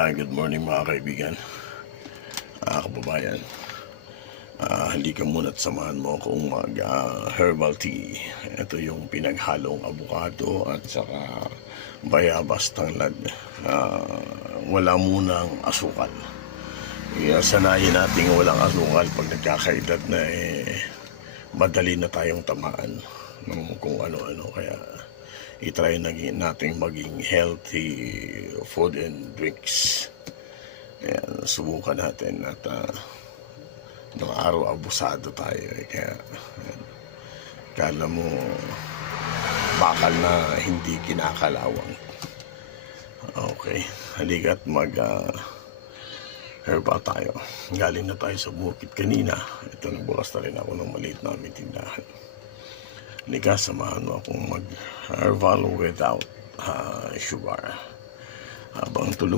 Good morning mga kaibigan, kababayan. Halika muna at samahan mo akong mag herbal tea. Ito yung pinaghalong avocado at saka bayabas tanglad. Wala munang asukal. Sanayin natin walang asukal. Pag nagkakaedad na madali na tayong tamaan ng kung ano-ano. Kaya i-try natin maging healthy food and drinks. Ayan, subukan natin at ng araw abusado tayo kaya kala mo bakal na hindi kinakalawang. Okay, halika't mag herbal tayo. Galing na tayo sa bukid kanina. Ito, nagbukas na rin ako ng maliit na tindahan. Halika, samahan mo akong mag herbal without sugar habang tulog